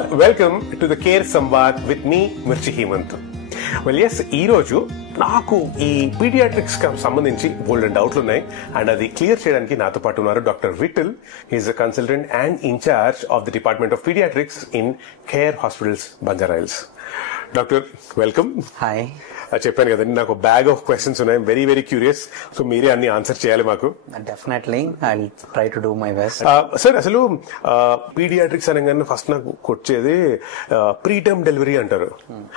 All welcome to the care Samvad with me Mirchi Hemant. Well yes, ఈ రోజు నాకు ఈ పీడియాట్రిక్స్ కి సంబంధించి బోల్డెన్ డౌట్లు ఉన్నాయి అండ్ అది క్లియర్ చేయడానికి నాతో పాటు ఉన్నారు doctor Vittal. He's a consultant and in-charge of the department of paediatrics in Care hospitals Banjara Hills. Doctor welcome. Hi. చెప్పాను కదండి, నాకు బ్యాగ్ ఆఫ్ క్వశ్చన్స్ ఉన్నాయి, వెరీ వెరీ క్యూరియస్. సో మీరే అన్ని ఆన్సర్ చేయాలి మాకు. Definitely I will try to do my best. Sir, అసలు paediatrics అనగానే ఫస్ట్ నాకు వచ్చేది ప్రీటర్మ్ డెలివరీ అంటారు.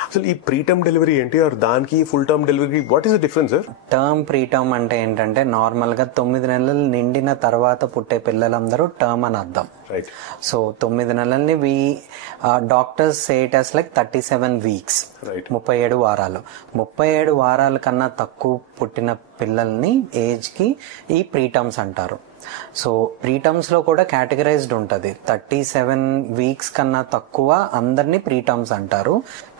అసలు ఈ ప్రీటర్మ్ డెలివరీ ఏంటి, దానికి full term delivery what is the difference sir? Term preterm అంటే ఏంటంటే నార్మల్ గా 9 నెలలు నిండిన తర్వాత పుట్టే పిల్లలందరూ టర్మ్ అని అర్థం. రైట్. సో 9 నెలల్ని doctors say it as like 37 weeks. 37 వారాలు. 37 వారాల కన్నా తక్కువ పుట్టిన పిల్లల్ని ఏజ్ కి ఈ ప్రీటర్మ్స్ అంటారు. సో ప్రీటర్మ్స్ లో కూడా కేటగరైజ్డ్ ఉంటది. 37 వీక్స్ కన్నా తక్కువ అందరినీ ప్రీటర్మ్స్ అంటారు.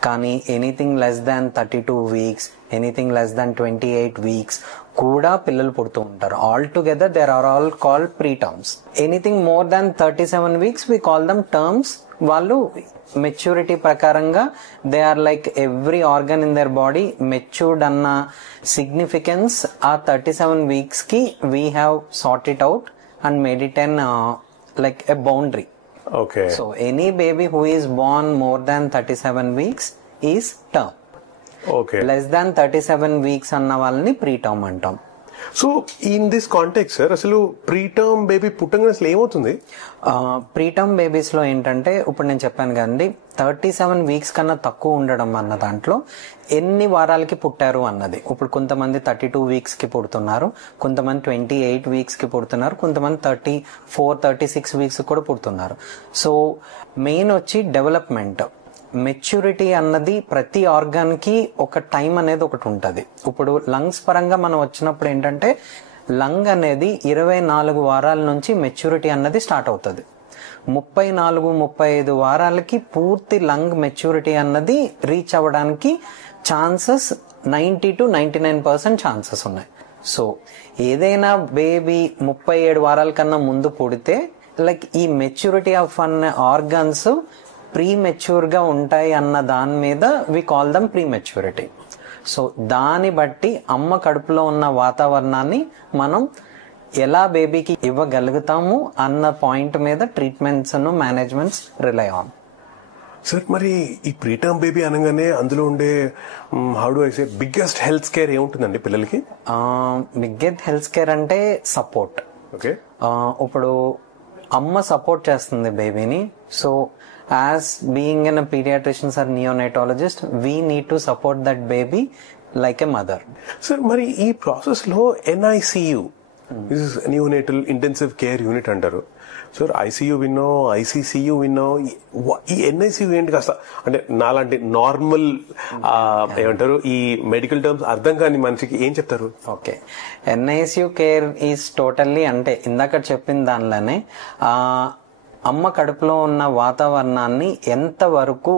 కానీ anything less than 32 weeks, anything less than 28 weeks కూడా పిల్లలు పుడుతూ ఉంటారు. All together there are all called preterms. Anything more than 37 weeks we call them terms. వాళ్ళు మెచ్యూరిటీ ప్రకారంగా they are like every organ in their body matured అన్న significance ఆ 37 weeks కి we have sort it out and made it an like a boundary. Okay. So any baby who is Born more than 37 weeks is term. Okay. Less than 37 weeks అన్న వాళ్ళని preterm అంటాం. So in this context sir, అసలు preterm baby పుట్టంగానే అసలు ఏమవుతుంది? Preterm babies లో ఏంటంటే ఇప్పుడు నేను చెప్పాను కదండి, 37 వీక్స్ కన్నా తక్కువ ఉండడం అన్న దాంట్లో ఎన్ని వారాలకి పుట్టారు అన్నది. ఇప్పుడు కొంతమంది 32 వీక్స్ కి పుడుతున్నారు, కొంతమంది 28 వీక్స్ కి పుడుతున్నారు, కొంతమంది 34, 36 వీక్స్ కూడా పుడుతున్నారు. సో మెయిన్ వచ్చి డెవలప్మెంట్, మెచ్యూరిటీ అన్నది ప్రతి ఆర్గాన్ కి ఒక టైం అనేది ఒకటి ఉంటది. ఇప్పుడు లంగ్స్ పరంగా మనం వచ్చినప్పుడు ఏంటంటే లంగ్ అనేది 24 వారాల నుంచి మెచ్యూరిటీ అన్నది స్టార్ట్ అవుతుంది. 34-35 వారాలకి పూర్తి లంగ్ మెచ్యూరిటీ అన్నది రీచ్ అవ్వడానికి ఛాన్సెస్ 90 to 99% ఛాన్సెస్ ఉన్నాయి. సో ఏదైనా బేబీ 37 వారాల కన్నా ముందు పుడితే లైక్ ఈ మెచ్యూరిటీ ఆఫ్ అన్న ఆర్గాన్స్ ప్రీ మెచ్యూర్ గా ఉంటాయి అన్న దాని మీద we call them prematurity. So దాన్ని బట్టి అమ్మ కడుపులో ఉన్న వాతావరణాన్ని మనం ఎలా బేబీకి ఇవ్వగలుగుతాము అన్న పాయింట్ మీద treatments managements rely on. Sir, మరి ఈ ప్రీటర్మ్ బేబీ అనగానే అందులో ఉండే how do I say biggest health care ఏముంటుందండి పిల్లలకి? బిగ్గెస్ట్ హెల్త్ కేర్ అంటే సపోర్ట్. ఓకే. ఇప్పుడు అమ్మ సపోర్ట్ చేస్తుంది బేబీని. So as being a pediatrician or neonatologist, we need to support that baby like a mother. Sir, మరి ఈ ప్రాసెస్ లో NICU, this is neonatal intensive care unit అంటారు. Sir, ICU విన్నో, ICCU విన్నో, ఈ NICU ఏంటి? కాస్త అంటే నాలాంటి నార్మల్ ఏమంటారు ఈ మెడికల్ టర్మ్స్ అర్థం కాని మనిషికి ఏం చెప్తారు? Okay. NICU care is totally అంటే ఇందాక చెప్పిన దానిలోనే అమ్మ కడుపులో ఉన్న వాతావరణాన్ని ఎంతవరకు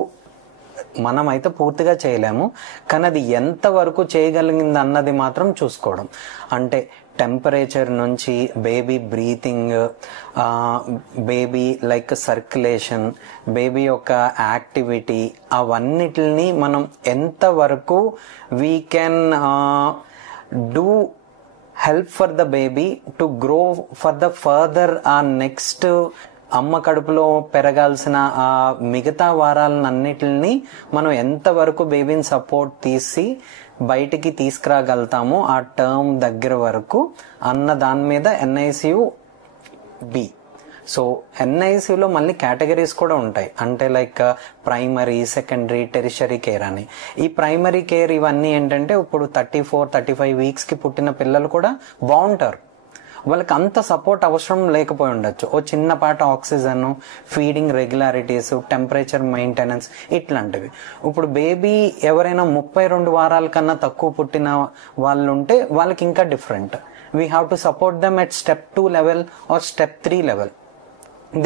మనమైతే పూర్తిగా చేయలేము, కానీ అది ఎంతవరకు చేయగలిగింది అన్నది మాత్రం చూసుకోవడం. అంటే టెంపరేచర్ నుంచి baby breathing, baby like circulation, baby యొక్క యాక్టివిటీ, అవన్నిటిని మనం ఎంతవరకు we can do help for the baby to grow for the further ఆ నెక్స్ట్ అమ్మ కడుపులో పెరగాల్సిన ఆ మిగతా వారాలన్నిటిని మనం ఎంతవరకు బేబీని సపోర్ట్ తీసి బయటికి తీసుకురాగలుగుతామో ఆ టర్మ్ దగ్గర వరకు అన్న దాని మీద NICU బి. సో NICUలో మళ్ళీ కేటగిరీస్ కూడా ఉంటాయి. అంటే like primary, secondary, tertiary care అని. ఈ ప్రైమరీ కేర్ ఇవన్నీ ఏంటంటే ఇప్పుడు 34-35 వీక్స్ కి పుట్టిన పిల్లలు కూడా బాగుంటారు, వాళ్ళకి అంత సపోర్ట్ అవసరం లేకపోయి ఉండొచ్చు. ఓ చిన్నపాటి oxygen, feeding regularities, temperature maintenance ఇట్లాంటివి. ఇప్పుడు బేబీ ఎవరైనా 32 వారాల కన్నా తక్కువ పుట్టిన వాళ్ళు ఉంటే వాళ్ళకి ఇంకా different. We have to support them at step 2 level or step 3 level.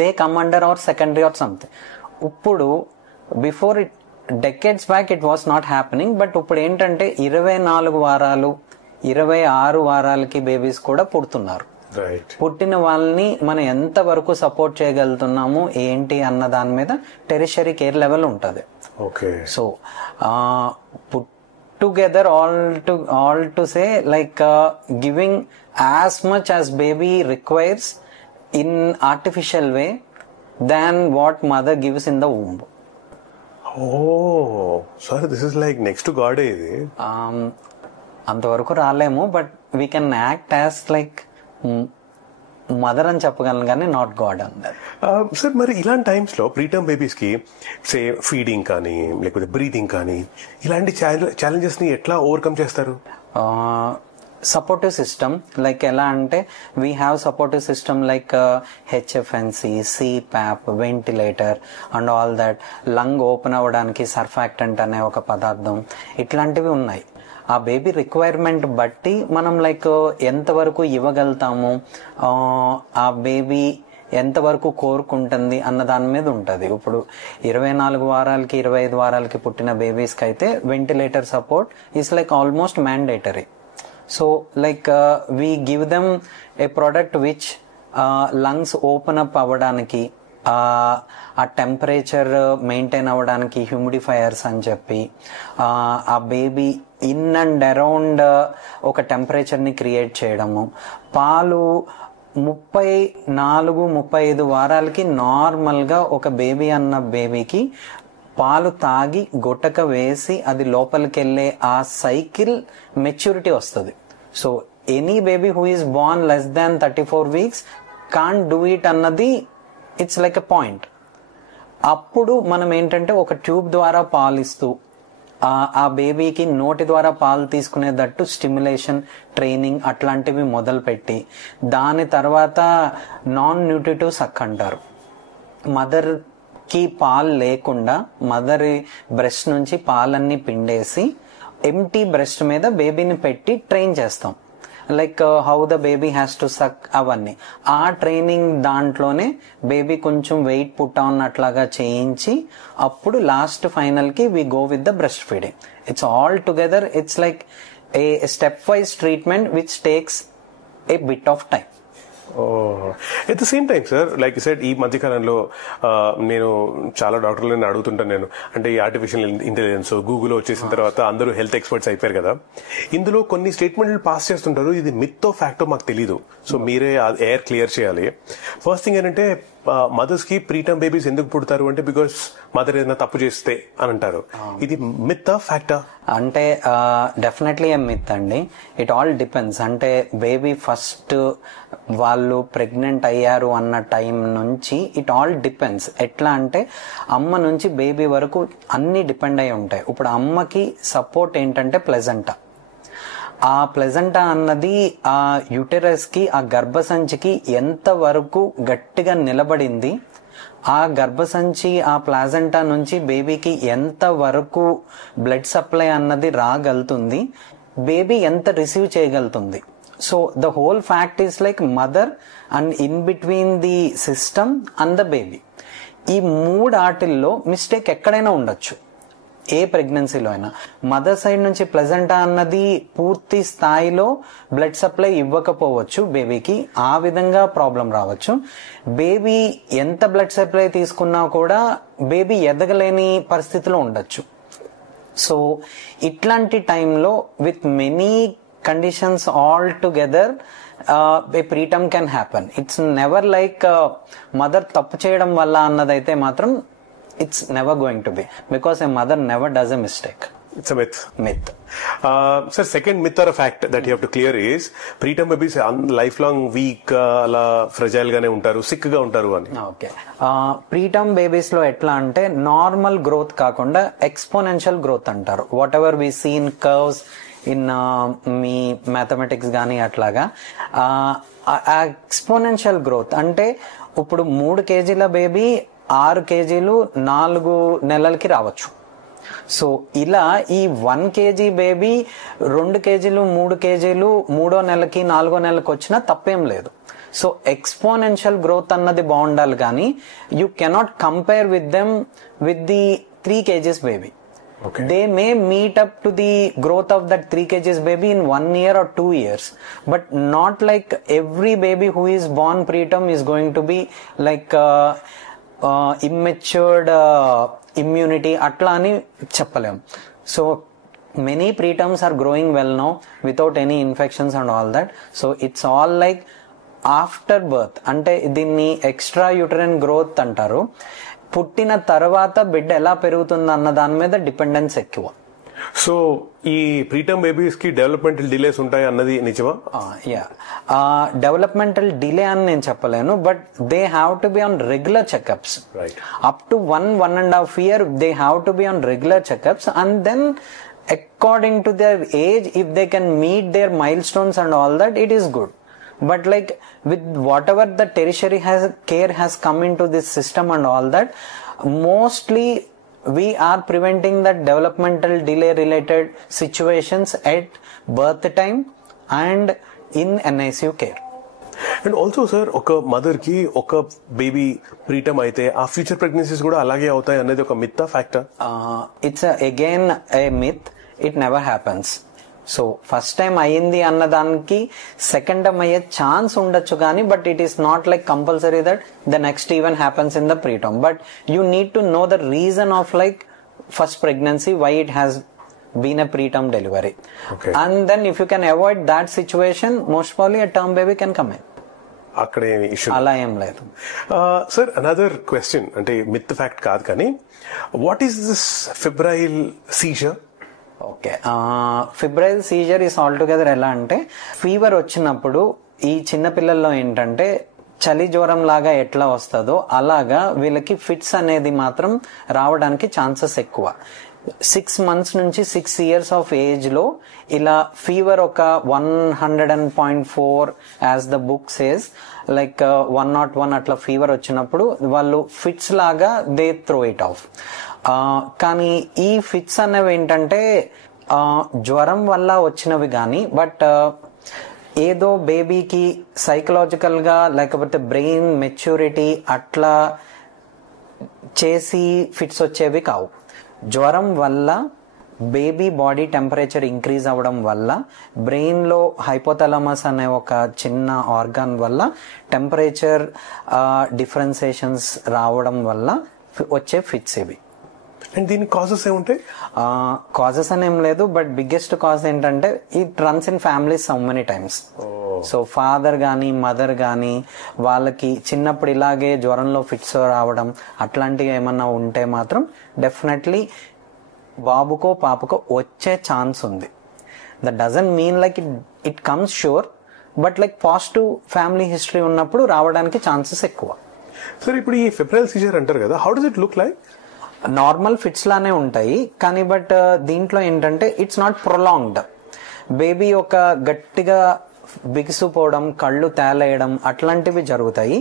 They come under or secondary or something. ఇప్పుడు before it decades back it was not happening, but ఇప్పుడు ఏంటంటే 24 వారాలు 26 వారాలకి బేబీస్ కూడా పుడుతున్నారు. రైట్. పుట్టిన వాళ్ళని మనం ఎంత వరకు సపోర్ట్ చేయగలుగుతున్నాము ఏంటి అన్న దాని మీద టెరిషరీ కేర్ లెవెల్ ఉంటుంది. Okay. So put together all to say like giving as much as baby requires in artificial way than what mother gives in the womb. Sir this is like next to God. ఇది అంతవరకు రాలేము, but we can act as like mother అని చెప్పగలను కానీ not God అన్నది. Sir మరి ఇలాంటి times లో ప్రీటర్మ్ బేబీస్ కి సే ఫీడింగ్ కానీ లేకపోతే బ్రీతింగ్ కానీ ఇలాంటి ఛాలెంజెస్ ని ఎట్లా ఓవర్కమ్ చేస్తారు? సపోర్టివ్ సిస్టమ్ లైక్ ఎలా అంటే we have supportive system like HFNC, CPAP, ventilator and all that. Lung open అవ్వడానికి సర్ఫాక్టెంట్ అనే ఒక పదార్థం, ఇట్లాంటివి ఉన్నాయి. ఆ బేబీ రిక్వైర్మెంట్ బట్టి మనం లైక్ ఎంతవరకు ఇవ్వగలుగుతాము, ఆ బేబీ ఎంతవరకు కోరుకుంటుంది అన్న దాని మీద ఉంటుంది. ఇప్పుడు 24 వారాలకి 25 వారాలకి పుట్టిన బేబీస్కి అయితే ventilator support is like almost mandatory. So like we give them A product which lungs open up అవ్వడానికి, ఆ టెంపరేచర్ మెయింటైన్ అవ్వడానికి హ్యూమిడిఫైయర్స్ అని చెప్పి ఆ బేబీ ఇన్ అండ్ అరౌండ్ ఒక టెంపరేచర్ని క్రియేట్ చేయడము. పాలు 34-35 వారాలకి నార్మల్గా ఒక బేబీ అన్న బేబీకి పాలు తాగి గుట్టక వేసి అది లోపలికి వెళ్ళే ఆ సైకిల్ మెచ్యూరిటీ వస్తుంది. So any baby who is Born less than 34 weeks can't do it అన్నది ఇట్స్ లైక్ ఎ పాయింట్. అప్పుడు మనం ఏంటంటే ఒక ట్యూబ్ ద్వారా పాలిస్తూ ఆ బేబీకి నోటి ద్వారా పాలు తీసుకునేటట్టు స్టిమ్యులేషన్ ట్రైనింగ్ అట్లాంటివి మొదలుపెట్టి దాని తర్వాత నాన్ న్యూట్రిటివ్ సక్ అంటారు. మదర్కి పాలు లేకుండా మదర్ బ్రెస్ట్ నుంచి పాలన్నీ పిండేసి ఎంటీ బ్రెస్ట్ మీద బేబీని పెట్టి ట్రైన్ చేస్తాం. Like how the baby has to suck అవన్నీ. ఆ ట్రైనింగ్ దాంట్లోనే బేబీ కొంచెం వెయిట్ పుట్ ఆన్ అట్లాగా చేయించి అప్పుడు లాస్ట్ ఫైనల్ కి we go with the breast feeding. It's all together it's like a step wise treatment which takes a bit of time. At the same time sir like said ఈ మధ్యకాలంలో నేను చాలా డాక్టర్లను అడుగుతుంటాను నేను, అంటే ఈ ఆర్టిఫిషియల్ ఇంటెలిజెన్స్ గూగుల్ వచ్చేసిన తర్వాత అందరూ హెల్త్ ఎక్స్పర్ట్స్ అయిపోయారు కదా, ఇందులో కొన్ని స్టేట్మెంట్లు పాస్ చేస్తుంటారు. ఇది మిత్తో ఫ్యాక్టో మాకు తెలీదు, సో మీరే ఎయిర్ క్లియర్ చేయాలి. ఫస్ట్ థింగ్ ఏంటంటే మదర్స్ కి ప్రీటర్మ్ బేబీస్ ఎందుకు పుడతారు అంటే బికాస్ మదర్ ఏదైనా తప్పు చేస్తే అని అంటారు. ఇది మిత్తా ఫ్యాక్టా? అంటే డెఫినెట్లీ ఏ మిత్ అండి. It all depends. అంటే బేబీ ఫస్ట్ వాళ్ళు ప్రెగ్నెంట్ అయ్యారు అన్న టైం నుంచి ఇట్ ఆల్ డిపెండ్స్. ఎట్లా అంటే అమ్మ నుంచి బేబీ వరకు అన్ని డిపెండ్ అయి ఉంటాయి. ఇప్పుడు అమ్మకి సపోర్ట్ ఏంటంటే ప్లెజెంటా. ఆ ప్లెజెంటా అన్నది ఆ యూటెరస్ కి ఆ గర్భసంచికి ఎంత వరకు గట్టిగా నిలబడింది, ఆ గర్భసంచి ఆ ప్లాజెంటా నుంచి బేబీకి ఎంత వరకు బ్లడ్ సప్లై అన్నది రాగలుగుతుంది, బేబీ ఎంత రిసీవ్ చేయగలుగుతుంది. So the whole fact is like mother and in between the system and the baby. ఈ మూడు ఆటిల్లో మిస్టేక్ ఎక్కడైనా ఉండొచ్చు. ఏ ప్రెగ్నెన్సీలో అయినా మదర్ సైడ్ నుంచి ప్లెజెంటా అన్నది పూర్తి స్థాయిలో బ్లడ్ సప్లై ఇవ్వకపోవచ్చు బేబీకి, ఆ విధంగా ప్రాబ్లం రావచ్చు. బేబీ ఎంత బ్లడ్ సప్లై తీసుకున్నా కూడా బేబీ ఎదగలేని పరిస్థితిలో ఉండొచ్చు. సో ఇట్లాంటి టైంలో with many conditions all together a preterm can happen. It's never like mother తప్పు చేయడం వల్ల అన్నదైతే మాత్రం it's never going to be, because a mother never does a mistake. It's a myth. Myth. Sir, second myth or a fact that you have to clear is preterm babies lifelong weak, ala fragile gaane untaru, sick ga untaru ani. Okay. Preterm babies lo etla ante normal growth kaakunda exponential growth antaru. Whatever we see in curves in me mathematics కానీ అట్లాగా exponential growth అంటే ఇప్పుడు 3 కేజీల baby 6 కేజీలు 4 నెలలకి రావచ్చు. So ఇలా ఈ 1 కేజీ బేబీ 2 కేజీలు 3 కేజీలు 3వ నెలకి 4వ నెలకి వచ్చినా తప్పేం లేదు. సో ఎక్స్పోనెన్షియల్ గ్రోత్ అన్నది బాగుండాలి కానీ you cannot compare with them with the 3 kgs baby. Okay. They may meet up to the growth of that 3 kgs baby in 1 year or 2 years, but not like every baby who is born preterm is going to be like immatured immunity atla ani cheppalem. So many preterms are growing well now without any infections and all that. So it's all like after birth, అంటే దీన్ని extra uterine growth అంటారు. పుట్టిన తర్వాత బిడ్డ ఎలా పెరుగుతుంది అన్న దాని మీద డిపెండెన్స్ ఎక్కువ. సో ఈ ప్రీటర్మ్ బేబీస్ కి డెవలప్మెంటల్ డిలేస్ ఉంటాయి అన్నది నిజమా? యా, డెవలప్మెంటల్ డిలే అని నేను చెప్పలేను, but they have to be on regular checkups. Up to 1.5 years they have to be on regular checkups, and then according to their age, if they can meet their milestones and all that, it is good. But like with whatever the tertiary care has come into this system and all that, mostly we are preventing that developmental delay related situations at birth time and in NICU care. And also sir, ఒక mother కి ఒక baby preterm అయితే ఆ future pregnancies కూడా అలాగే అవుతాయి అనేది ఒక myth factor? It's again a myth. It never happens. So first time అయ్యింది అన్నదానికి సెకండ్ టైం అయ్యే ఛాన్స్ ఉండొచ్చు కానీ, but it is not like compulsory that the next even happens in the preterm. But you need to know the reason of like first pregnancy, why it has been a preterm delivery. Okay. And then if you can avoid that situation, most probably a term baby can come in. అక్కడ ఏమి issue అలా ఏం లేదు. Sir, another question, అంటే myth fact కాదు కానీ, what is this febrile seizure? Okay, febrile seizure is all together ఎలా అంటే, ఫీవర్ వచ్చినప్పుడు ఈ చిన్న పిల్లల్లో ఏంటంటే చలి జ్వరం లాగా ఎట్లా వస్తుందో అలాగా వీళ్ళకి ఫిట్స్ అనేది మాత్రం రావడానికి ఛాన్సెస్ ఎక్కువ. 6 months నుంచి 6 years ఆఫ్ ఏజ్ లో ఇలా ఫీవర్ ఒక 100.4 as the book says, like 101 అట్లా ఫీవర్ వచ్చినప్పుడు వాళ్ళు ఫిట్స్ లాగా దే త్రో ఇట్ ఆఫ్. కానీ ఈ ఫిట్స్ అనేవి ఏంటంటే జ్వరం వల్ల వచ్చినవి కానీ, బట్ ఏదో బేబీకి సైకలాజికల్ గా లేకపోతే బ్రెయిన్ మెచ్యూరిటీ అట్లా చేసి ఫిట్స్ వచ్చేవి కావు. జ్వరం వల్ల బేబీ బాడీ టెంపరేచర్ ఇంక్రీజ్ అవ్వడం వల్ల బ్రెయిన్ లో హైపోథాలమస్ అనే ఒక చిన్న ఆర్గాన్ వల్ల టెంపరేచర్ డిఫరెన్సియేషన్స్ రావడం వల్ల వచ్చే ఫిట్స్ ఇవి. అండ్ దీని కాజెస్ ఏముంటాయి? కాజెస్ అని ఏం లేదు, బట్ బిగ్గెస్ట్ కాజ్ ఏంటంటే it runs in families so many times. So father గానీ మదర్ గానీ వాళ్ళకి చిన్నప్పుడు ఇలాగే జ్వరంలో ఫిట్స్ రావడం అట్లాంటివి ఏమన్నా ఉంటే మాత్రం డెఫినెట్లీ బాబుకో పాపకో వచ్చే ఛాన్స్ ఉంది. That doesn't mean like it comes sure, but like positive family history ఉన్నప్పుడు రావడానికి ఛాన్సెస్ ఎక్కువ. సార్, ఇప్పుడు ఈ ఫిబ్రైల్ సీజర్ అంటారు కదా, how does it look like? Normal fits లానే ఉంటాయి కానీ, బట్ దీంట్లో ఏంటంటే ఇట్స్ నాట్ ప్రొలాంగ్డ్. బేబీ ఒక గట్టిగా బిగుసుపోవడం, కళ్ళు తేలేయడం అట్లాంటివి జరుగుతాయి.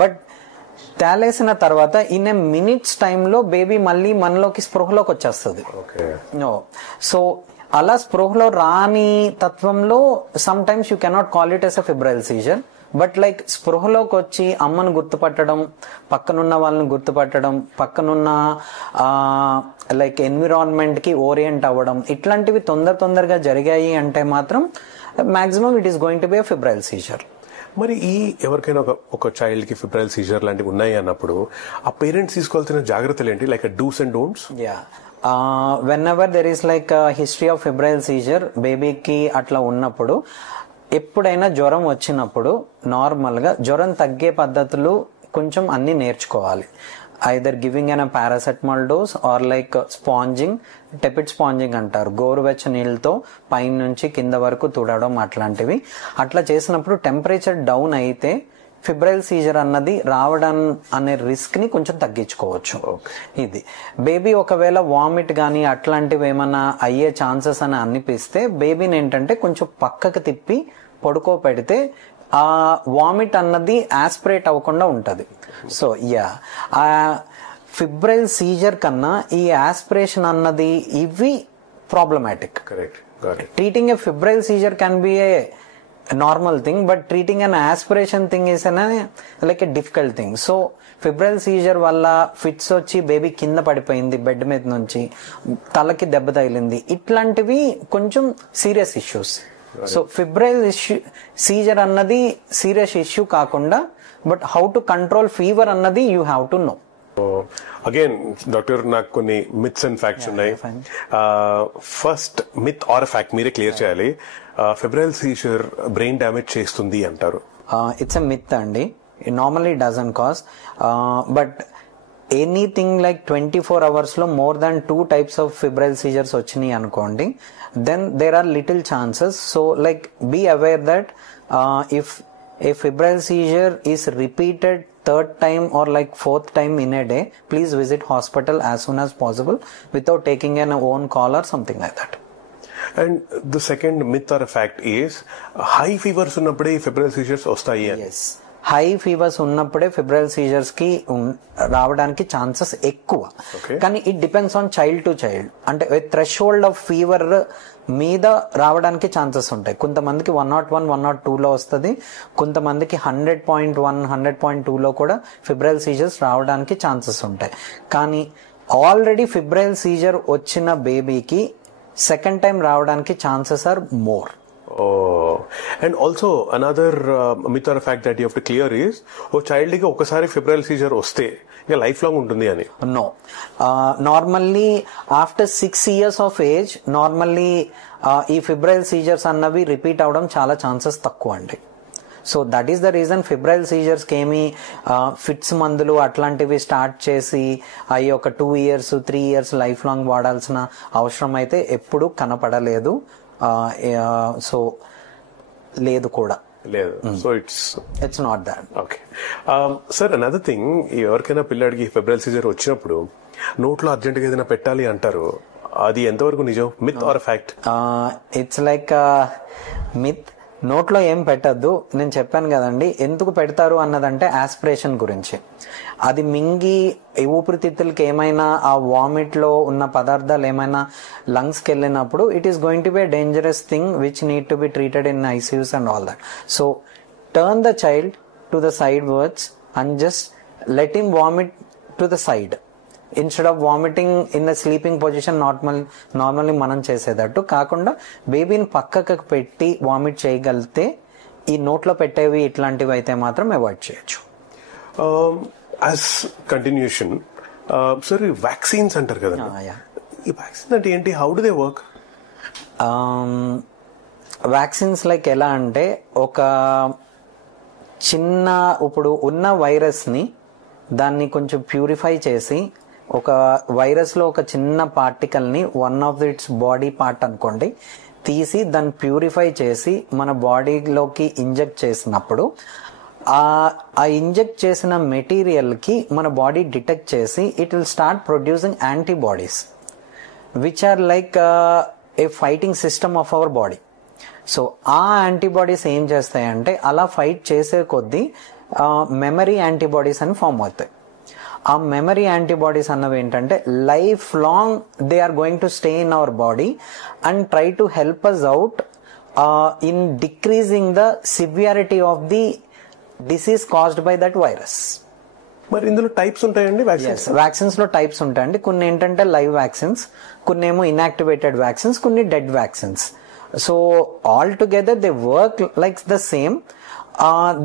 బట్ తేలేసిన తర్వాత ఇన్ ఏ మినిట్స్ టైంలో బేబీ మళ్ళీ మనలోకి స్పృహలోకి వచ్చేస్తుంది. సో అలా స్పృహలో రాని తత్వంలో sometimes you cannot call it as a febrile seizure, but like స్పృహలోకి వచ్చి అమ్మను గుర్తుపట్టడం, పక్కనున్న వాళ్ళని గుర్తుపట్టడం, పక్కనున్న లైక్ ఎన్విరాన్మెంట్ కి ఓరియంట్ అవ్వడం, ఇట్లాంటివి తొందరగా జరిగాయి అంటే మాత్రం maximum it is going to be a febrile seizure. మరి ఈ ఎవరికైనా ఒక చైల్డ్ కి ఫిబ్రైల్ సీజర్ లాంటివి ఉన్నాయి అన్నప్పుడు ఆ పేరెంట్స్ తీసుకోవాల్సిన జాగ్రత్తలు ఏంటి, like dos and don'ts? Whenever there is like history of febrile seizure బేబీకి అట్లా ఉన్నప్పుడు, ఎప్పుడైనా జ్వరం వచ్చినప్పుడు నార్మల్ గా జ్వరం తగ్గే పద్ధతులు కొంచెం అన్ని నేర్చుకోవాలి. Either giving an paracetamol dose or like sponging, tepid sponging అంటారు, గోరువెచ్చ నీళ్ళతో పైన నుంచి కింద వరకు తుడవడం అట్లాంటివి. అట్లా చేసినప్పుడు టెంపరేచర్ డౌన్ అయితే ఫిబ్రైల్ సీజర్ అన్నది రావడం అనే రిస్క్ ని కొంచెం తగ్గించుకోవచ్చు. ఇది బేబీ ఒకవేళ వామిట్ గానీ అట్లాంటివి ఏమన్నా అయ్యే ఛాన్సెస్ అని అనిపిస్తే బేబీని ఏంటంటే కొంచెం పక్కకు తిప్పి పడుకోపెడితే ఆ వామిట్ అన్నది ఆస్పిరేట్ అవ్వకుండా ఉంటది. సో ఆ ఫిబ్రైల్ సీజర్ కన్నా ఈ ఆస్పిరేషన్ అన్నది ఇవి problematic. Correct. Treating a febrile seizure can be a normal thing, but treating an aspiration thing is like a difficult thing. So febrile seizure వల్ల ఫిట్స్ వచ్చి బేబీ కింద పడిపోయింది బెడ్ మీద నుంచి, తలకి దెబ్బ తగిలింది, ఇట్లాంటివి కొంచెం serious issues. So febrile seizure అన్నది సీరియస్ ఇష్యూ కాకుండా, but how to control fever అన్నది you have to know. Again doctor, నాకు కొన్ని మిత్స్ అండ్ ఫ్యాక్ట్స్ ఉన్నాయి. ఫస్ట్ మిత్ ఆర్ ఫ్యాక్ట్ మీరే క్లియర్ చేయాలి. ఫిబ్రైల్ సీజర్ బ్రెయిన్ డ్యామేజ్ చేస్తుంది అంటారు. ఇట్స్ ఎ మిత్ అండి. Normally doesn't cause, but anything like 24 hours లో more than 2 types of febrile seizures వచ్చినాయి అనుకోండి, then there are little chances. So like be aware that if a febrile seizure is repeated third time or like fourth time in a day, please visit hospital as soon as possible without taking an own call or something like that. And the second myth or a fact is high fevers ఉన్నప్పుడే febrile scissors వస్తాయి. Yes, high fevers ఉన్నప్పుడే febrile scissors కి రావడానికి chances ఎక్కువ. కానీ it depends on child to child. అంటే threshold of fever మీద రావడానికి ఛాన్సెస్ ఉంటాయి. కొంతమందికి 101, 102లో వస్తుంది, కొంతమందికి 100.1, 100.2లో కూడా ఫిబ్రైల్ సీజర్స్ రావడానికి ఛాన్సెస్ ఉంటాయి. కానీ ఆల్రెడీ ఫిబ్రైల్ సీజర్ వచ్చిన బేబీకి సెకండ్ టైం రావడానికి chances are more. Oh, and also another myth or fact that you have to clear is, ఓ చైల్డ్ కి ఒకసారి ఫిబ్రైల్ సీజర్ వస్తే ఇంకా లైఫ్ లాంగ్ ఉంటుంది అని. No, normally after 6 years of age normally ఈ ఫిబ్రైల్ సీజర్స్ అన్నవి రిపీట్ అవడం చాలా ఛాన్సెస్ తక్కువ అండి. So that is the reason febrile సీజర్స్కి ఏమి ఫిట్స్ మందులు అట్లాంటివి స్టార్ట్ చేసి అవి ఒక 2 years 3 years లైఫ్ లాంగ్ వాడాల్సిన అవసరం అయితే ఎప్పుడూ కనపడలేదు. సో లేదు కూడా లేదు. So it's not that. Okay sir, another thing, ఎవరికైనా పిల్లాడికి ఫిబ్రైల్ సీజర్ వచ్చినప్పుడు నోట్లో అర్జెంట్ గా ఏదైనా పెట్టాలి అంటారు, అది ఎంతవరకు నిజం? Myth or fact? It's like myth. నోట్లో ఏం పెట్టద్దు. నేను చెప్పాను కదండి ఎందుకు పెడతారు అన్నదంటే ఆస్పిరేషన్ గురించి. అది మింగి ఊపిరితిత్తులకి ఏమైనా ఆ వామిట్ లో ఉన్న పదార్థాలు ఏమైనా లంగ్స్ కి వెళ్ళినప్పుడు it is going to B dangerous thing which need to be treated in ICUs and all that. So turn the child to the side words and just let him vomit to the side instead of vomiting in the sleeping position. Normally మనం చేసేటట్టు కాకుండా బేబీని పక్కకు పెట్టి vomit చేయగలిగితే ఈ నోట్లో పెట్టేవి ఇట్లాంటివి అయితే మాత్రం అవాయిడ్ చేయొచ్చు. యాజ్ కంటిన్యూషన్ సార్, వ్యాక్సిన్స్ అంటారు కదా, ఈ వ్యాక్సిన్ అంటే ఏంటి? How do they work? Vaccines like ఎలా అంటే ఒక చిన్న ఇప్పుడు ఉన్న వైరస్ ని దాన్ని కొంచెం ప్యూరిఫై చేసి ఒక వైరస్ లో ఒక చిన్న పార్టికల్ ని one of it's body part అనుకోండి తీసి దాన్ని ప్యూరిఫై చేసి మన బాడీలోకి ఇంజెక్ట్ చేసినప్పుడు ఆ ఇంజెక్ట్ చేసిన మెటీరియల్ కి మన బాడీ డిటెక్ట్ చేసి it will start producing antibodies which are like a fighting system of our body. So ఆ యాంటీబాడీస్ ఏం చేస్తాయంటే అలా ఫైట్ చేసే కొద్దీ మెమరీ యాంటీబాడీస్ అని ఫామ్ అవుతాయి. ఆ మెమరీ యాంటీబాడీస్ అన్నవి ఏంటంటే life long they are going to stay in our body and try to help us out in decreasing the severity of the disease caused by that virus. మరి ఇందులో types ఉంటాయండి vaccines లో types ఉంటాయండి. కొన్ని ఏంటంటే live vaccines, కొన్ని ఏమో inactivated vaccines, కొన్ని dead vaccines. So all together they work like the same.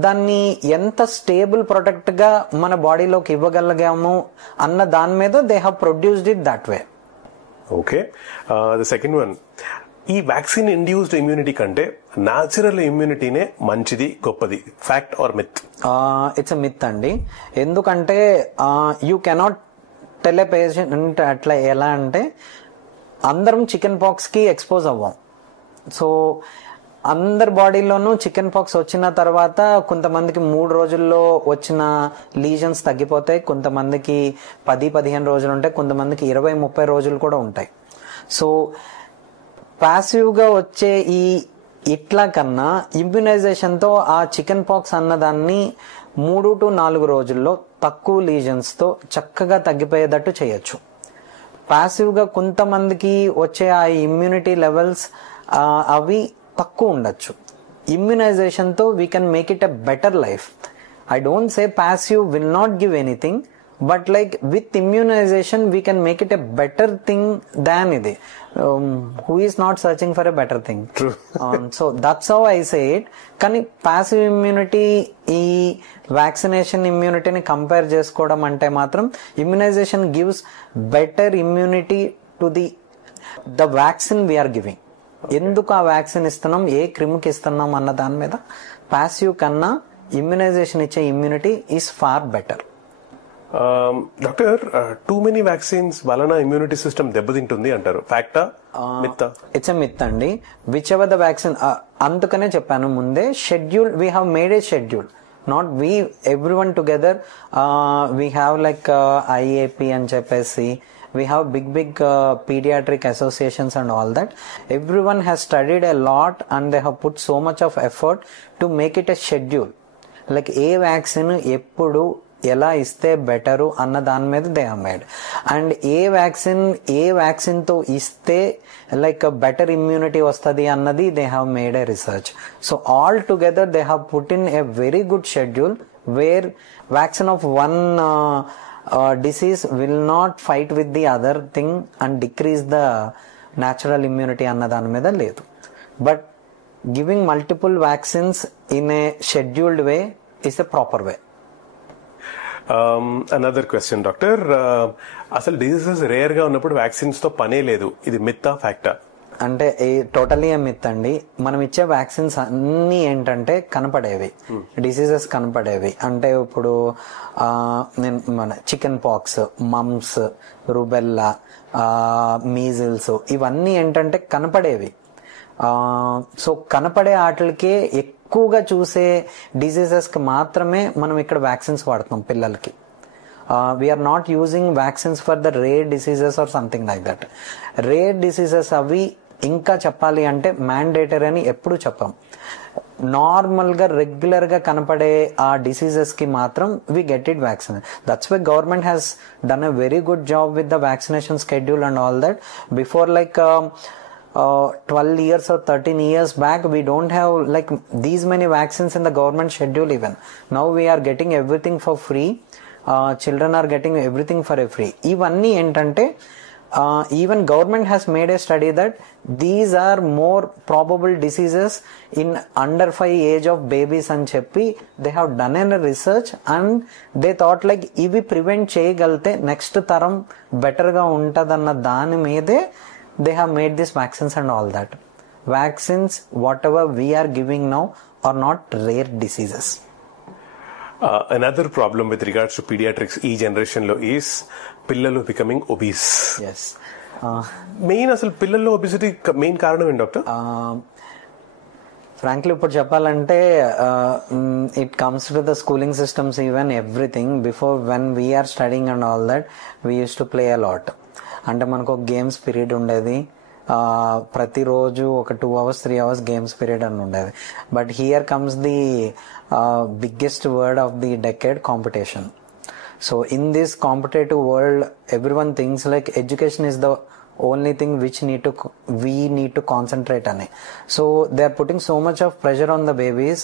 దాన్ని ఎంత స్టేబుల్ ప్రొడక్ట్ గా మన బాడీలోకి ఇవ్వగలిగాము అన్న దాని మీద they have produced it that way. Okay, the second one, ఈ వ్యాక్సిన్ ఇండ్యూస్డ్ ఇమ్యూనిటీ కంటే న్యాచురల్ ఇమ్యూనిటీనే మంచిది, గొప్పది, fact are myth? It's a myth అండి. ఎందుకంటే you cannot tell a patient అట్లా. ఎలా అంటే అందరం చికెన్ పాక్స్ కి ఎక్స్పోజ్ అవ్వం. సో అందరి బాడీలోనూ చికెన్ పాక్స్ వచ్చిన తర్వాత కొంతమందికి 3 రోజుల్లో వచ్చిన లీజన్స్ తగ్గిపోతాయి, కొంతమందికి 10-15 రోజులు ఉంటాయి, కొంతమందికి 20-30 రోజులు కూడా ఉంటాయి. సో పాసివ్ గా వచ్చే ఇట్లా కన్నా ఇమ్యునైజేషన్ తో ఆ చికెన్ పాక్స్ అన్నదాన్ని 3 to 4 రోజుల్లో తక్కువ లీజన్స్ తో చక్కగా తగ్గిపోయేటట్టు చేయొచ్చు. పాసివ్ గా కొంతమందికి వచ్చే ఆ ఇమ్యూనిటీ లెవెల్స్ అవి తక్కువ ఉండొచ్చు. immunization తో we can make it a better life. I don't say passive will not give anything, but like with immunization we can make it a better thing than ఇది. Who is not searching for a better thing? True. So that's how I say it. కానీ passive immunity ఈ vaccination ఇమ్యూనిటీని compare చేసుకోవడం అంటే మాత్రం immunisation gives better immunity to the vaccine we're giving. ఎందుకు ఆ vaccine ఇస్తున్నాం, ఏ క్రిమికి ఇస్తున్నాం అన్న దాని మీద పాసివ్ కన్నా ఇమ్యునైజేషన్ ఇచ్చే immunity is far better. Doctor, too many vaccines వలన ఇమ్యూనిటీ సిస్టమ్ దెబ్బతింటుంది అంటారు. ఫ్యాక్టా, మిత్తా? ఇట్స్ ఎ మిత్ అండి. విచ్ ఎవర్ ద వ్యాక్సిన్, అందుకనే చెప్పాను ముందే, schedule we have made a schedule, not we everyone together. We have like IAP అని చెప్పేసి, we have big pediatric associations and all that. Everyone has studied a lot and they have put so much of effort to make it a schedule. Like ఏ vaccine ఎప్పుడు ఎలా ఇస్తే better అన్న దాని మీద they have made. And ఏ vaccine తో ఇస్తే లైక్ బెటర్ ఇమ్యూనిటీ వస్తుంది అన్నది they have made a research. So all together they have put in a very good schedule where vaccine of one disease will not fight with the other thing and decrease the natural immunity అన్న దాని మీద లేదు. But giving multiple vaccines in a scheduled way is a proper way. Another question, doctor. అసలు diseases rare గా ఉన్నప్పుడు vaccines తో పనే లేదు, ఇది మిత్తా ఫ్యాక్టా? అంటే టోటలీ మిత్ అండి. మనం ఇచ్చే వ్యాక్సిన్స్ అన్ని ఏంటంటే కనపడేవి, డిసీజెస్ కనపడేవి. అంటే ఇప్పుడు నేను మన chicken pox, mumps, rubella, measles, ఇవన్నీ ఏంటంటే కనపడేవి. సో కనపడే వాటికే ఎక్కువగా చూసే డిసీజెస్ కి మాత్రమే మనం ఇక్కడ వ్యాక్సిన్స్ వాడుతున్నాం పిల్లలకి. We are not using vaccines for the rare diseases or something like that. Rare diseases అవి ఇంకా చెప్పాలి అంటే మ్యాండేటరీ అని ఎప్పుడు చెప్పాం. నార్మల్ గా రెగ్యులర్ గా కనపడే ఆ డిసీజెస్ కి మాత్రం we get it vaccine. That's why government has done a very good job with the vaccination schedule and all that. Before like 12 years or 13 years back we don't have like these many vaccines in the government schedule even. Now we are getting everything for free. Children are getting everything for a free. ఇవన్నీ ఏంటంటే even government has made a study that these are more probable diseases in under 5 age of babies అని చెప్పి they have done a research and they thought like ఇవి prevent చేయగలితే next తరం better గా ఉంటదన్న దాని మీదే they have made these vaccines and all that. Vaccines whatever we are giving now are not rare diseases. Another problem with regards to pediatrics ఈ generation లో is పిల్లలు becoming obese. Yes. Main అసలు పిల్లల్లో obesity main కారణం ఏంటి doctor? Frankly ఇప్పుడు చెప్పాలంటే it comes to the schooling systems even everything. Before when we are studying and all that we use to play a lot. అంటే మనకు ఒక గేమ్స్ పీరియడ్ ఉండేది, ప్రతిరోజు ఒక 2 hours 3 hours గేమ్స్ పీరియడ్ అని ఉండేది. But here comes the biggest word of the decade, competition. So in this competitive world everyone things like education is the only thing which we need to concentrate on it. So they are putting so much of pressure on the babies,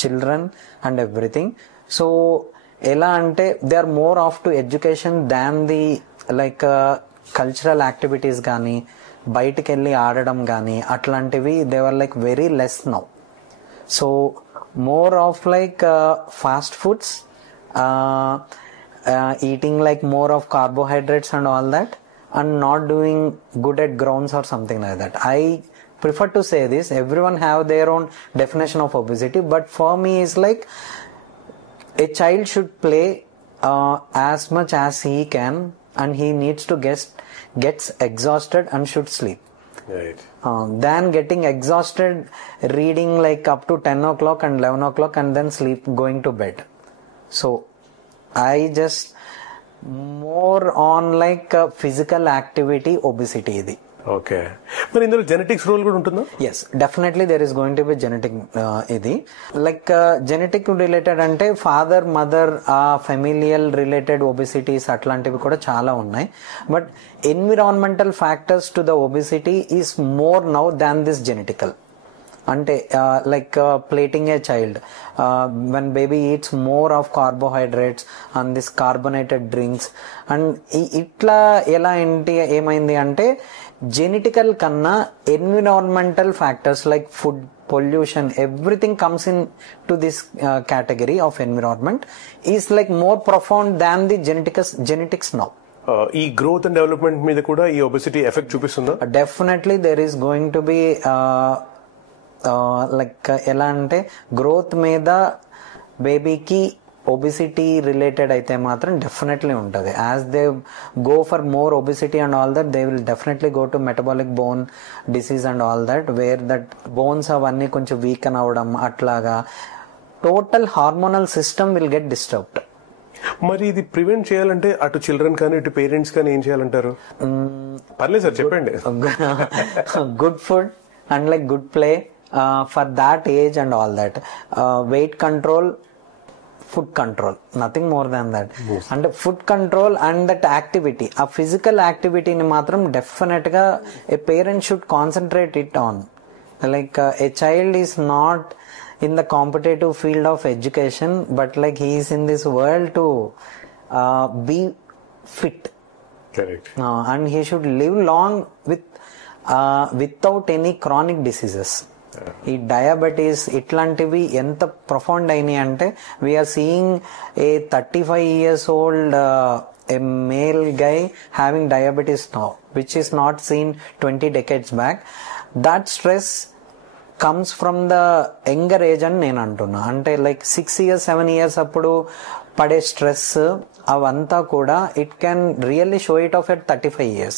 children and everything. So ela ante they are more off to education than the like cultural activities gaani బయటికి వెళ్ళి ఆడడం కానీ అట్లాంటివి they were like very less now. So more of like fast foods, eating like more of carbohydrates and all that, and not doing good at grounds or something like that. I prefer to say this, everyone have their own definition of obesity, but for me is like a child should play as much as he can, and he needs to gets exhausted and should sleep. Right. Than getting exhausted reading like up to 10 o'clock and 11 o'clock and then sleep, going to bed. So I just more on like physical activity obesity idi. Okay. మరి ఇందులో genetics role కూడా ఉంటుందా? Yes, definitely there is going to be genetic ఇది like genetic related అంటే father mother familial related obesities అట్లాంటివి కూడా చాలా ఉన్నాయి. But environmental factors to the obesity is more now than this genetical. అంటే like plating a child when baby eats more of carbohydrates and this carbonated drinks and ఇట్లా ఎలా ఏంటి ఏమైంది అంటే జెనెటికల్ కన్నా environmental factors like food pollution everything comes in to this category of environment is like more profound than the genetics now. ఈ growth and development మీద కూడా ఈ ఒబెసిటీ ఎఫెక్ట్ చూపిస్తుందా? Definitely there is going to be like ఎలా అంటే growth మీద బేబీకి obesity related అయితే మాత్రం డెఫినెట్లీ ఉంటుంది. As they go for more obesity and all that they will definitely go to metabolic bone disease and all that where that bones అవన్నీ కొంచెం weaken అవడం అట్లాగా total hormonal system will get disturbed. మరి ఇది prevent చేయాలంటే అటు children కానీ ఇటు పేరెంట్స్ కానీ ఏం చేయాలంటారు? పర్లేదు సార్ చెప్పండి. Good food and like good play for that age and all that, weight control, food control, nothing more than that. అంటే food control and that activity, ఆ ఫిజికల్ యాక్టివిటీని మాత్రం డెఫినెట్ గా a parent should concentrate it on. Like a child is not in the competitive field of education, but like he is in this world to be fit. Correct. And he should live long without any chronic diseases. ఈ diabetes ఇట్లాంటివి ఎంత profound అయినాయి అంటే we are seeing a 35 years old a male guy having diabetes now, which is not seen 20 decades back. That stress comes from the younger age అని నేను అంటున్నా. అంటే like 6 years 7 years అప్పుడు పడే స్ట్రెస్ అవంతా కూడా it can really show it of at 35 years.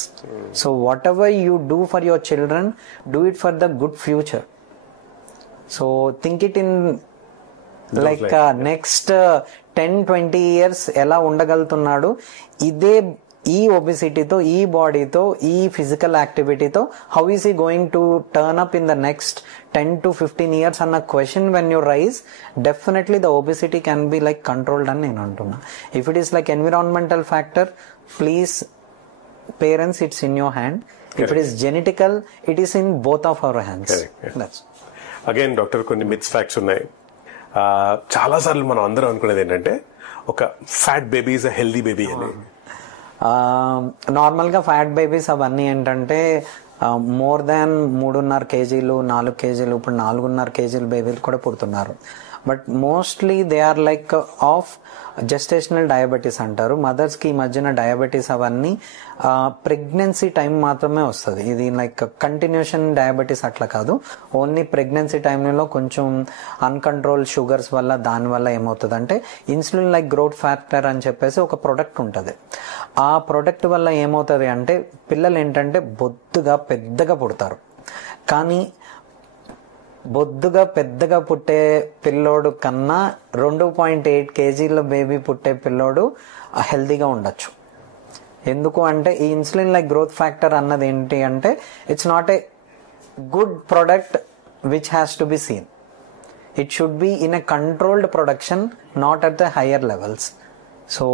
So what ever you do for your children, do it for the good future. So think it in like next 10-20 years ఎలా ఉండగలుగుతున్నాడు, ఇదే ఈ ఒబిసిటీతో, ఈ బాడీతో, ఈ ఫిజికల్ యాక్టివిటీతో how is ఈ going to turn up in the next 10-15 years అన్న question when you raise, definitely the obesity can be like controlled అని నేను అంటున్నా. If it is like environmental factor, please parents, it's in your hand. If it is genetical, it is in both of our hands. Again doctor, కొన్ని myths facts ఉన్నాయి. చాలా సార్లు మనం అందరం అనుకునేది ఏంటంటే ఒక fat baby is a healthy baby అని. నార్మల్గా ఫ్యాట్ బేబీస్ అవన్నీ ఏంటంటే మోర్ దాన్ 3.5 kgs 4 kgs, ఇప్పుడు 4.5 kgs బేబీలు కూడా పుడుతున్నారు. But mostly they are like of gestational diabetes అంటారు. మదర్స్ కి ఈ మధ్యన డయాబెటీస్ అవన్నీ ప్రెగ్నెన్సీ టైం మాత్రమే వస్తుంది. ఇది లైక్ కంటిన్యూషన్ డయాబెటీస్ అట్లా కాదు, ఓన్లీ ప్రెగ్నెన్సీ టైంలో కొంచెం అన్కంట్రోల్ షుగర్స్ వల్ల, దానివల్ల ఏమవుతుంది అంటే ఇన్సులిన్ లైక్ గ్రోత్ ఫ్యాక్టర్ అని చెప్పేసి ఒక ప్రొడక్ట్ ఉంటుంది. ఆ ప్రొడక్ట్ వల్ల ఏమవుతుంది అంటే పిల్లలు ఏంటంటే బొద్దుగా పెద్దగా పుడతారు. కానీ బొద్దుగా పెద్దగా పుట్టే పిల్లోడు కన్నా 2.8 kgs బేబీ పుట్టే పిల్లోడు హెల్తీగా ఉండొచ్చు. ఎందుకు అంటే ఈ ఇన్సులిన్ లైక్ గ్రోత్ ఫ్యాక్టర్ అన్నది ఏంటి అంటే it's not a good product which has to be seen. It should be in a controlled production, not at the higher levels. So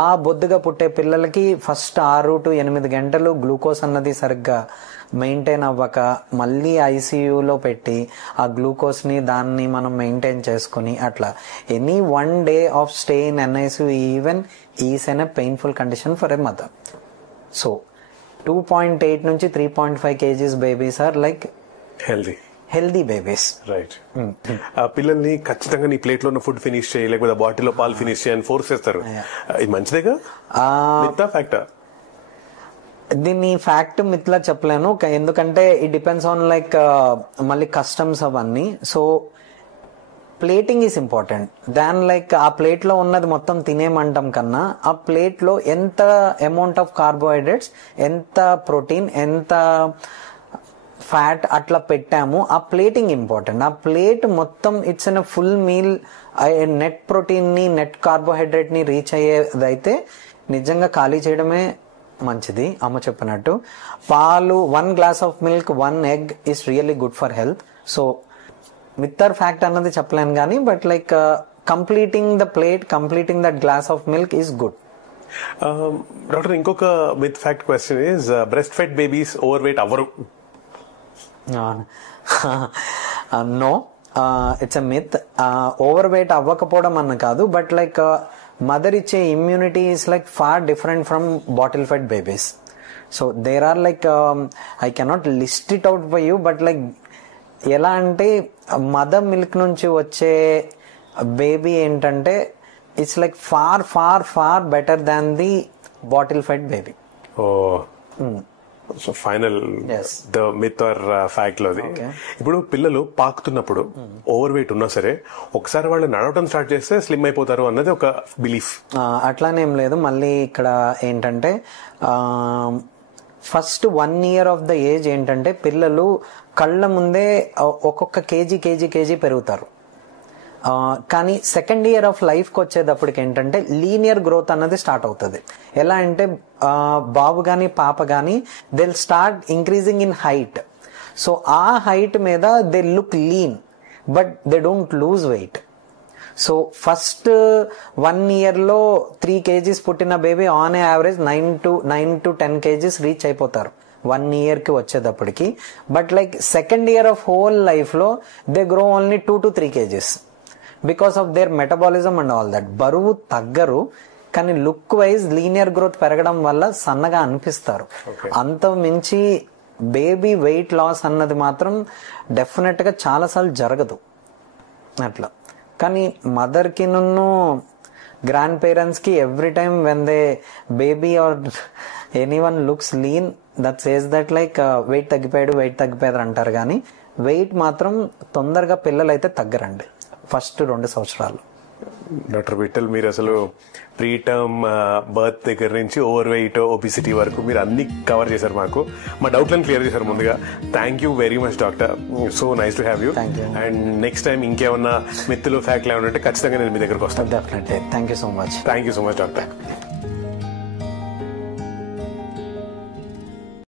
ఆ బొద్దుగా పుట్టే పిల్లలకి ఫస్ట్ 6 to 8 గంటలు గ్లూకోజ్ అన్నది సరిగ్గా మెయింటైన్ అవ్వక మళ్ళీ ఐసీయూలో పెట్టి ఆ గ్లూకోజ్ని దాన్ని మనం మెయింటైన్ చేసుకుని అట్లా any 1 day of stay in NICU even is an a painful condition for a mother. So 2.8 నుంచి 3.5 kgs babies are like healthy babies. Right. పిల్లల్ని ఖచ్చితంగా నీ ప్లేట్ లో ఉన్న ఫుడ్ ఫినిష్ చేయి, లేకపోతే బాటిల్ లో పాలు ఫినిష్ చేయని ఫోర్స్ చేస్తారు. ఇది మంచిదేగా ఫ్యాక్టా? దీన్ని ఫ్యాక్ట్ మిత్లా చెప్పలేను, ఎందుకంటే ఇట్ డిపెండ్స్ ఆన్ లైక్ మళ్ళీ కస్టమ్స్ అవన్నీ. So plating is important than like ఆ ప్లేట్ లో ఉన్నది మొత్తం తినేమంటాం కన్నా ఆ ప్లేట్ లో ఎంత అమౌంట్ ఆఫ్ కార్బోహైడ్రేట్స్, ఎంత ప్రోటీన్, ఎంత ఫ్యాట్ అట్లా పెట్టాము, ఆ ప్లేటింగ్ ఇంపార్టెంట్. ఆ ప్లేట్ మొత్తం it's in full meal, net protein ని, నెట్ కార్బోహైడ్రేట్ ని రీచ్ అయ్యేదైతే నిజంగా ఖాళీ చేయడమే మంచిది. అమ్మ చెప్పినట్టు పాలు, 1 glass of milk, 1 egg is really good for health. So myth or fact అన్నది చెప్పలేను కానీ but like completing the plate, completing that glass of milk is good. Doctor, ఇంకొక myth fact question is breast fed babies over weight అవ్వరు. No, it's a myth. Over weight అవ్వకపోవడం అన్న కాదు, but like mother ఇచ్చే immunity is like far different from bottle fed babies. So there are like I cannot list it out for you, but like ఎలా అంటే mother milk నుంచి వచ్చే baby ఏంటంటే it's like far far far better than the bottle fed baby. So final the myth or fact లోది. ఇప్పుడు పిల్లలు పాకుతున్నప్పుడు over weight ఉన్నా సరే ఒకసారి వాళ్ళు నడవటం స్టార్ట్ చేస్తే స్లిమ్ అయిపోతారు అన్నది ఒక బిలీఫ్. అట్లానేం లేదు. మళ్ళీ ఇక్కడ ఏంటంటే first 1 year of the age ఏంటంటే పిల్లలు కళ్ళ ముందే ఒక్కొక్క కేజీ పెరుగుతారు. కానీ సెకండ్ ఇయర్ ఆఫ్ లైఫ్కి వచ్చేటప్పటికి ఏంటంటే లీనియర్ గ్రోత్ అన్నది స్టార్ట్ అవుతుంది. ఎలా అంటే బాబు కానీ పాప కానీ they start increasing in height. So ఆ హైట్ మీద they look lean but they don't lose weight. So first 1 yearలో 3 kgs పుట్టిన baby on average 9 to 10 kgs reach అయిపోతారు 1 yearకి వచ్చేటప్పటికి. But like second year of whole లైఫ్లో they grow only 2 to 3 kgs because of their metabolism and all that. బరువు తగ్గరు కానీ look wise linear growth పెరగడం వల్ల సన్నగా అనిపిస్తారు. అంత మించి బేబీ వెయిట్ లాస్ అన్నది మాత్రం డెఫినెట్ గా చాలాసార్లు జరగదు అట్లా. కానీ మదర్కి నున్ను గ్రాండ్ పేరెంట్స్ కి every time when they baby are anyone looks lean that says that like weight తగ్గిపోయాడు అంటారు. కానీ వెయిట్ మాత్రం తొందరగా పిల్లలు అయితే తగ్గరండి ఫస్ట్ 2 సంవత్సరాలు. డాక్టర్ విఠల్, మీరు అసలు ప్రీ టర్మ్ బర్త్ దగ్గర నుంచి ఓవర్ వెయిట్ ఒబిసిటీ వరకు మీరు అన్ని కవర్ చేశారు. మా డౌట్లను క్లియర్ చేశారు. ముందుగా thank you very much doctor. So nice to have you. And next time ఇంకేమన్నా మిత్తులు ఫ్యాక్ట్లు ఏమన్నా ఉంటే ఖచ్చితంగా నేను మీ దగ్గరకు వస్తాను. Definitely. Thank you so much. Thank you so much doctor.